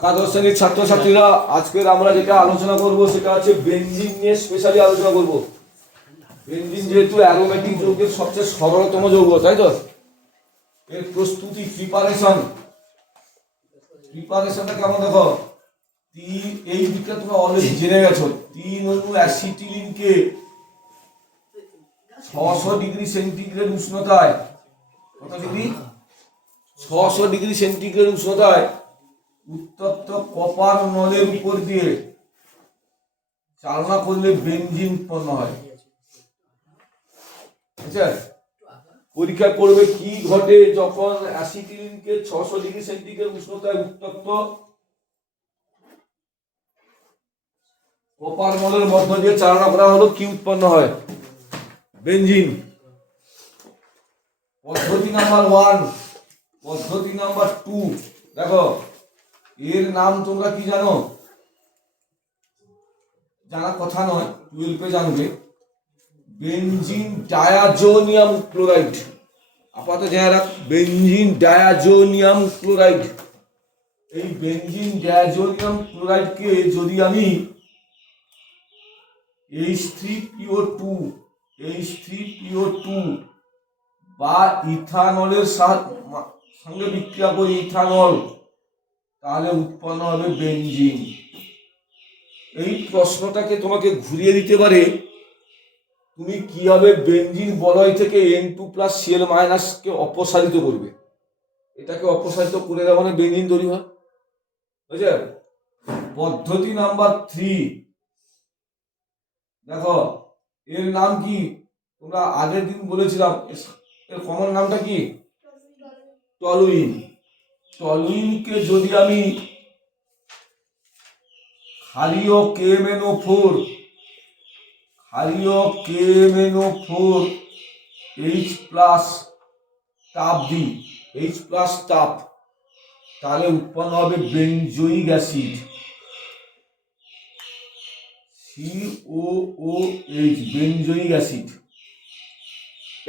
একাদশ শ্রেণীর ছাত্রছাত্রীরা, আজকের আমরা যেটা আলোচনা করব সেটা হচ্ছে বেনজিন নিয়ে স্পেশালি আলোচনা করব। বেনজিন যেহেতু অ্যারোমেটিক যৌগের সবচেয়ে সরলতম যৌগ, তাই তো? এর প্রস্তুতি প্রিপারেশনটা কেমন দেখো। এই দিকটা তোমরা অলরেডি জেনে গেছো। 3 অণু অ্যাসিটিলিনকে 600 ডিগ্রি সেন্টিগ্রেড উষ্ণতায়, কত ডিগ্রি? 600 ডিগ্রি সেন্টিগ্রেড উষ্ণতায় উত্তপ্ত কপার নলের উপর দিয়ে চালনা করলে বেনজিন উৎপন্ন হয়। আচ্ছা, পরীক্ষা করবে কি ঘটে যখন অ্যাসিটিলিনকে 600 ডিগ্রি সেন্টিগ্রেড উষ্ণতায় উত্তপ্ত কপার নলের মধ্য দিয়ে চালনা করা হলো, কি উৎপন্ন হয়? বেনজিন। পদ্ধতি নাম্বার 1, পদ্ধতি নাম্বার 2 দেখো, এর নাম তোমরা কি জানো? জানা কথা নয়, 12 জানবে। Benzene diazonium chloride. আপাতত জেনে রাখ, বেনজিন ডায়াজোনিয়াম ক্লোরাইড। এই বেনজিন ডায়াজোনিয়াম ক্লোরাইডকে যদি আমি H3PO2 বা ইথানলের সঙ্গে বিক্রিয়া করি, ইথানল, তাহলে উৎপন্ন হবে বেনজিন। এই প্রশ্নটাকে তোমাকে ঘুরিয়ে দিতে পারে, তুমি কিভাবে বেনজিন বলয় থেকে N2+Cl- কে অপসারিত করবে। এটাকে অপসারিত করে দেওয়া মানে বেনজিন তৈরি হয়, বুঝলে? পদ্ধতি নাম্বার 3 দেখো, এর নাম কি? তোমরা আগের দিন বলেছিলাম, এর কমন নামটা কি? টলুইন। টলুইনকে যদি আমি ক্ষারীয় KMnO4 H+ তাপ দিই, H+ তাপ, তাহলে উৎপন্ন হবে benzoic acid, COOH, benzoic acid.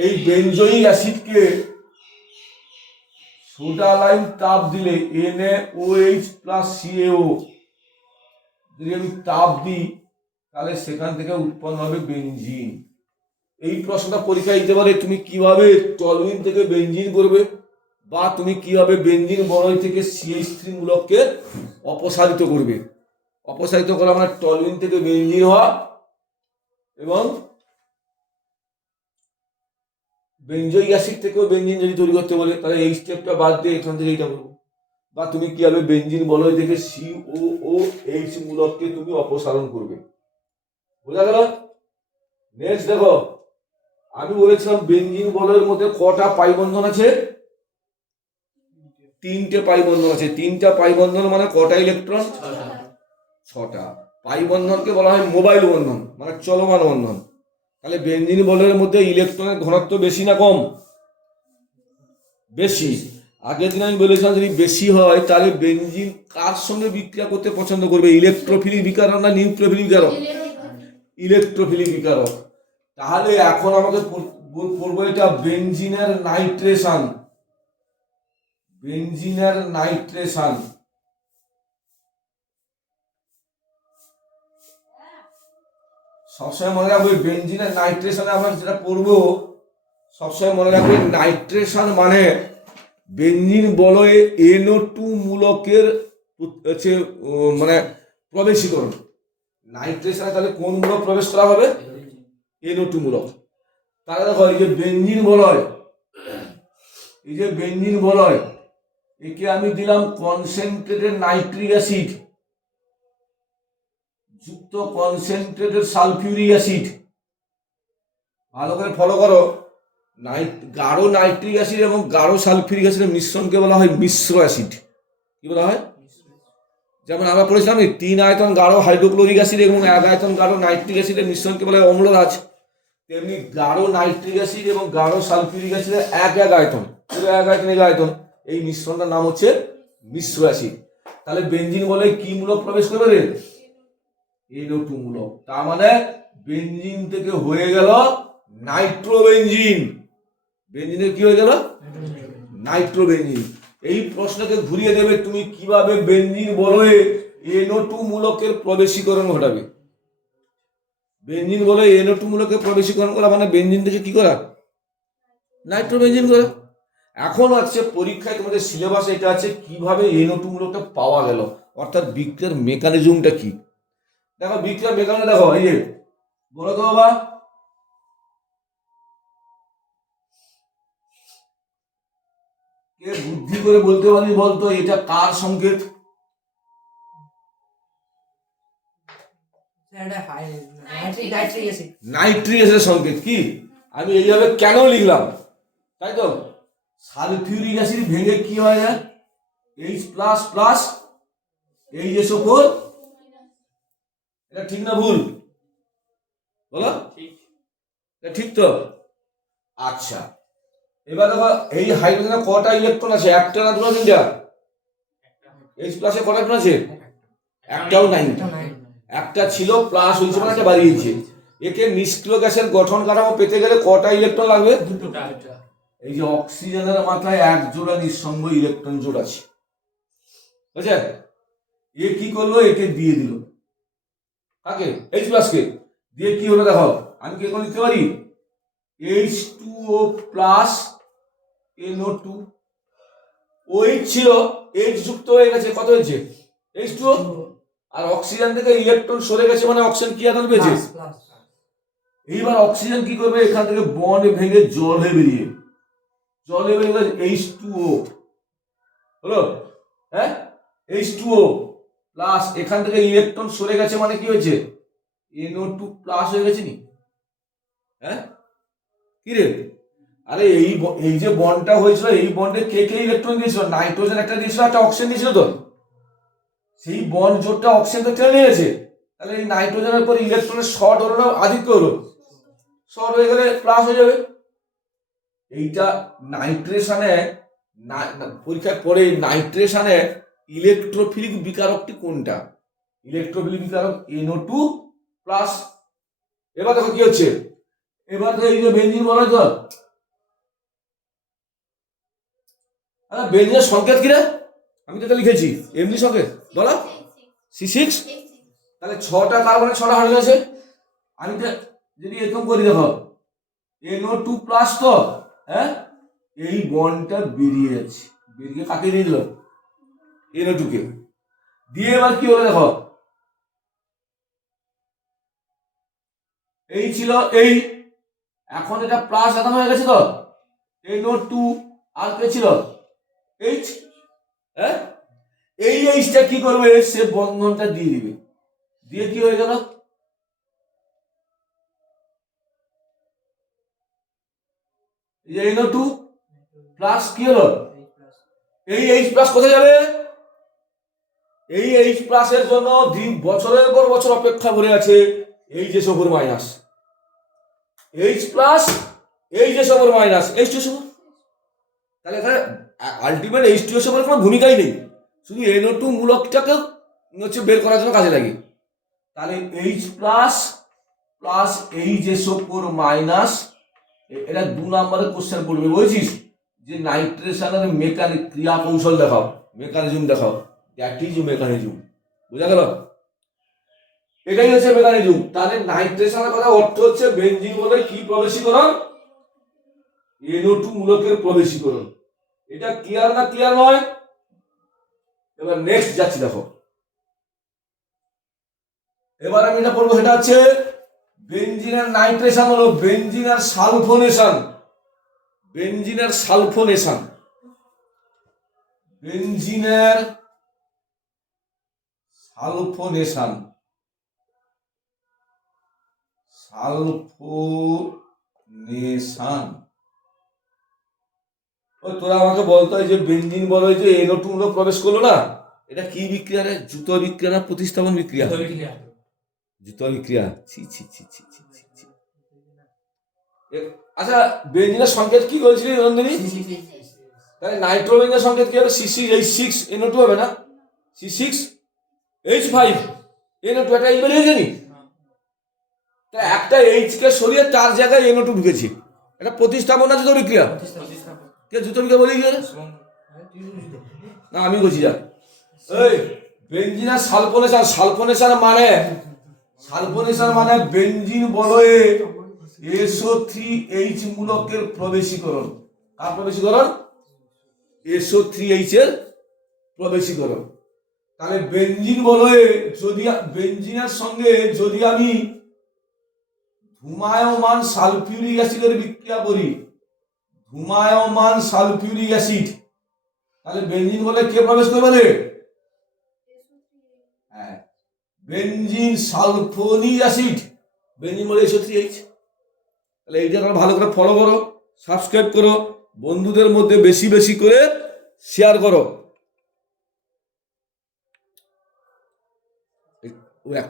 এই বেনজোইক অ্যাসিডকে সোডা লাইম তাপ দিলে NaOH+CaO, যদি আমি তাপ দিই তাহলে সেখান থেকে উৎপন্ন হবে বেনজিন। এই প্রশ্নটা পরীক্ষা দিতে পারে, তুমি কিভাবে টলুইন থেকে বেনজিন করবে, বা তুমি কিভাবে বেনজিন বলয় থেকে CH3 মূলককে অপসারিত করবে। অপসারিত করা মানে টলুইন থেকে বেনজিন হওয়া, এবং বেনজোইক অ্যাসিড থেকেও বেনজিন যদি তৈরি করতে বলে তাহলে এই স্টেপটা বাদ দিয়ে এখান থেকে এইটা করবো। বা তুমি কিভাবে বেনজিন বলয় থেকে COOH মূলককে তুমি অপসারণ করবে। বোঝা গেল? নেক্সট দেখো, আমি বলেছিলাম বেনজিন বলয়ের মধ্যে কটা পাই বন্ধন আছে? 3টে পাই বন্ধন আছে। 3টা পাই বন্ধন মানে কটা ইলেকট্রন? 6টা। পাই বন্ধনকে বলা হয় মোবাইল বন্ধন, মানে চলমান বন্ধন। তাহলে বেনজিন বলয়ের মধ্যে ইলেকট্রনের ঘনত্ব বেশি না কম? বেশি। আগের দিন আমি বলেছিলাম যদি বেশি হয় তাহলে বেনজিন কার সঙ্গে বিক্রিয়া করতে পছন্দ করবে? ইলেকট্রোফিলিক বিকারক না নিউক্লিওফিলিক বিকারক? ইলেকট্রোফিলিক বিকারক। তাহলে এখন আমাকে পড়বো এটা বেনজিনের নাইট্রেশন। বেনজিনের নাইট্রেশন। সবসময় মনে রাখবে বেনজিনের নাইট্রেশনে আমরা যেটা পড়বো, সবসময় মনে রাখবে নাইট্রেশন মানে বেনজিন বলয়ে NO2 মূলকের হচ্ছে মানে প্রবেশীকরণ। নাইট্রেশনে তাহলে কোন মূলক প্রবেশ করা হবে? NO2 মূলক। তাহলে দেখো, এই যে বেনজিন বলয়, এই যে বেনজিন বলয়, একে আমি দিলাম কনসেন্ট্রেটেড নাইট্রিক অ্যাসিড যুক্ত কনসেন্ট্রেটেড সালফিউরিক অ্যাসিড। ভালো করে ফলো করো, গাঢ় নাইট্রিক অ্যাসিড এবং গাঢ় সালফিউরিক অ্যাসিডের মিশ্রণকে বলা হয় মিশ্র অ্যাসিড। কি বলা হয়? যেমন আমরা পড়েছিলাম 3 আয়তন গাঢ় হাইড্রোক্লোরিক অ্যাসিড এবং 1 আয়তন গাঢ় নাইট্রিক অ্যাসিডের মিশ্রণকে বলা হয় অম্লরাজ। তেমনি গাঢ় নাইট্রিক অ্যাসিড এবং গাঢ় সালফিউরিক অ্যাসিডের এক আয়তন, এক আয়তন, এই মিশ্রণটার নাম হচ্ছে মিশ্র অ্যাসিড। তাহলে বেনজিন বলে কি মূলক প্রবেশ করবে রে? NO2 মূলক। তার মানে বেনজিন থেকে হয়ে গেল নাইট্রোবেনজিন। বেনজিনের কি হয়ে গেল? নাইট্রোবেনজিন। এই প্রশ্নকে ঘুরিয়ে দেবে তুমি কিভাবে বেনজিন বলয়ে NO2 মূলকের প্রবেশীকরণ ঘটাবে। বেনজিন বলে NO2 মূলকের প্রবেশীকরণ করা মানে বেনজিন থেকে কি করা, নাইট্রোবেনজিন করা। এখন আছে পরীক্ষায় তোমাদের সিলেবাসে এটা আছে কিভাবে NO2 মূলকটা পাওয়া গেল, অর্থাৎ বিক্রিয়ার মেকানিজমটা কি। দেখো বিক্রিয়ার মেকানিজম দেখো, এই যে বলো তো বাবা, কে বুদ্ধি করে বলতে পারি বলতো এটা কার সংকেত? নাইট্রিক অ্যাসিডের সংকেত। কি আমি এইভাবে কেন লিখলাম, তাই তো সালফিউরিক অ্যাসিড ভেঙে কি হয় যায়, H প্লাস প্লাস HSO4, এটা ঠিক না ভুল বলো? এটা ঠিক তো। আচ্ছা এবার দেখো এই হাইড্রোজেনে কটা ইলেকট্রন আছে, একটা না দুটো তিনটা? H প্লাসে কটা ইলেকট্রন আছে? একটাও নাই। একটা ছিল প্লাস হয়েছে মানে একটা বাড়িয়েছে। একে নিষ্ক্রিয় গ্যাসের গঠন কাঠামো পেতে গেলে কটা ইলেকট্রন লাগবে? এই যে অক্সিজেনের মাথায় এক জোড়া নিঃসঙ্গ ইলেকট্রন জোড় আছে, বুঝছে? এ কি করলো, একে দিয়ে দিল কাকে, H প্লাসকে দিয়ে কি হলো দেখো, আমি কি এখন লিখতে পারি H2O প্লাস NO2, ওই ছিল H যুক্ত হয়ে গেছে, কত হয়েছে H2O, আর অক্সিজেন থেকে ইলেকট্রন সরে গেছে মানে অক্সিজেন কি আধান পেয়েছে। এইবার অক্সিজেন কি করবে, এখান থেকে বন্ড ভেঙে জলে বেরিয়ে গেছে H2O হলো, হ্যাঁ H2O প্লাস এখান থেকে ইলেকট্রন সরে গেছে মানে কি হয়েছে, NO2 প্লাস হয়ে গেছে নি, হ্যাঁ কি রে? আরে এই যে বন্ডটা হয়েছিল, এই বন্ডে কে কে ইলেকট্রন দিয়েছিল, নাইট্রোজেন একটা দিয়েছিল, একটা অক্সিজেন দিয়েছিল তো, সেই বন্ড জোটটা অক্সিজেনকে টেনে নিয়েছে, তাহলে এই নাইট্রোজেনের পর ইলেকট্রনের শর্ট হলো না আধিক্য হলো, শর্ট হয়ে গেলে প্লাস হয়ে যাবে। এইটা নাইট্রেশনে পরীক্ষায় পড়ে নাইট্রেশনে ইলেকট্রোফিলিক বিকারকটি কোনটা, ইলেকট্রোফিলিক বিকারক NO2 প্লাস। এবার দেখো কি হচ্ছে, এবার তো এই যে বেনজিন বলা তো, বেনজিনের সংকেত কি রে, আমি তো এটা লিখেছি এমনি সংকেত বলো C6, তাহলে 6টা কার্বনের 6টা হাইড্রোজেন আছে। আমি তো যদি এরকম করি দেখো NO2 প্লাস তো, হ্যাঁ এই বন্ডটা বেরিয়ে যাচ্ছে, বেরিয়ে কাকে দিয়ে দিল, NO2 কে দিয়ে। এবার কি হলো দেখো, এই ছিল এই, এখন এটা প্লাস আধান হয়ে গেছে তো, NO2 আর কে ছিল H, হ্যাঁ এই Hটা কি করবে, সে বন্ধনটা দিয়ে দিবে, দিয়ে কি হয়ে গেল, NO2 প্লাস কি হলো, এই H প্লাস কোথায় যাবে, এই H প্লাসের জন্য বছরের পর বছর অপেক্ষা করে আছে HSO4 minus, H plus HSO4 minus H2SO4, তাহলে এখানে আলটিমেট H2SO4 কোনো ভূমিকাই নেই, শুধু NO2 মূলকটাকে হচ্ছে বের করার জন্য কাজে লাগে। তাহলে H plus plus HSO4 minus, এটা 2 নম্বরের কোশ্চেন পড়বে, বুঝছিস? যে নাইট্রেশনের মেকানিক ক্রিয়া কৌশল দেখাও, মেকানিজম দেখাও, দ্যাট ইজ মেকানিজম, বুঝা গেল? এটাই হচ্ছে মেকানিজম। তাহলে নাইট্রেশনের কথা অর্থ হচ্ছে বেনজিন বলে কি প্রবেশীকরণ, NO2 মূলকের প্রবেশীকরণ। এটা ক্লিয়ার না ক্লিয়ার নয়? এবার নেক্সট যাচ্ছি দেখো, এবার আমি এটা পড়বো, সেটা হচ্ছে বেনজিনের নাইট্রেশন হলো বেনজিনের সালফোনেশন, বেনজিনের সালফোনেশন, বেনজিনের সালফোনেশন, সালফোনেশন। তোরা আমাকে বলতো যে বেনজিন বলো যে NO2 মূলক প্রবেশ করলো না, এটা কি বিক্রিয়া রে, জুত বিক্রিয়া না প্রতিস্থাপন বিক্রিয়া? জুত বিক্রিয়া। ছি ছি ছি ছি ছি ছি। আচ্ছা বেনজিনের সংকেত কি বলছিলি নন্দিনী? তাহলে নাইট্রোবেনের সংকেত কি হবে, C6H6 NO2 হবে না, C6H5 NO2, এটা এইবার হয়েছে নি, তা একটা H কে সরিয়ে তার জায়গায় NO2 ঢুকেছে, এটা প্রতিস্থাপন না জুত বিক্রিয়া? কে জুত বিক্রিয়া বলি গিয়ে, না আমি বলছি যা এই বেঞ্জিন আর সালফোনেশন মানে বেঞ্জিন বলয়ে SO3H মূলকের প্রবেশীকরণ। কার প্রবেশীকরণ? SO3H এর প্রবেশীকরণ। তাহলে বেঞ্জিন বলয়ে যদি বেঞ্জিনের সঙ্গে যদি আমি ধূমায়মান সালফিউরিক অ্যাসিডের বিক্রিয়া করি, ধূমায়মান সালফিউরিক অ্যাসিড, তাহলে বেঞ্জিন বলে কে প্রবেশ করবে রে? হ্যাঁ, বেঞ্জিন সালফোনিক অ্যাসিড, বেঞ্জিন বলে SO3H। তাহলে এইটা ভালো করে ফলো করো, সাবস্ক্রাইব করো, বন্ধুদের মধ্যে বেশি বেশি করে শেয়ার করো। ও একটা